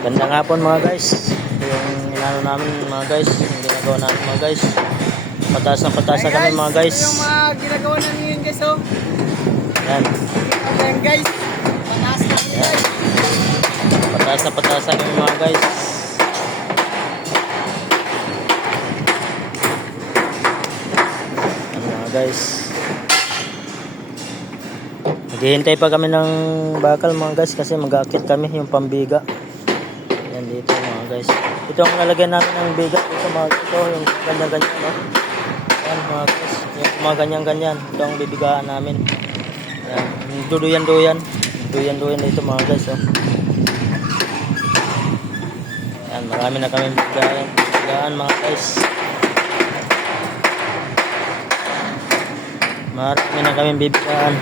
Gandang hapon mga guys. Yung inano namin mga guys, yung ginagawa namin mga guys. Pataas na pataas na kami mga guys. Ito yung mga ginagawa namin ngayon guys, oh. Yan. Ayan guys. Pataas na kami guys. Pataas na pataas na kami mga guys. Yan mga guys. Naghihintay pa kami ng bakal mga guys kasi mag-aakit kami yung pambiga. Yan dito mga guys. Ito ang nalagyan namin ng biga. Ito mga ito yung ganyan-ganyan. No? Yan mga guys. Yung mga ganyan-ganyan. Ito ang bibigaan namin. Yan. Duduyan-duyan. Duyan-duyan dito mga guys. Oh. Yan. Marami na kami bibigaan mga guys. Marami na kami bibigaan.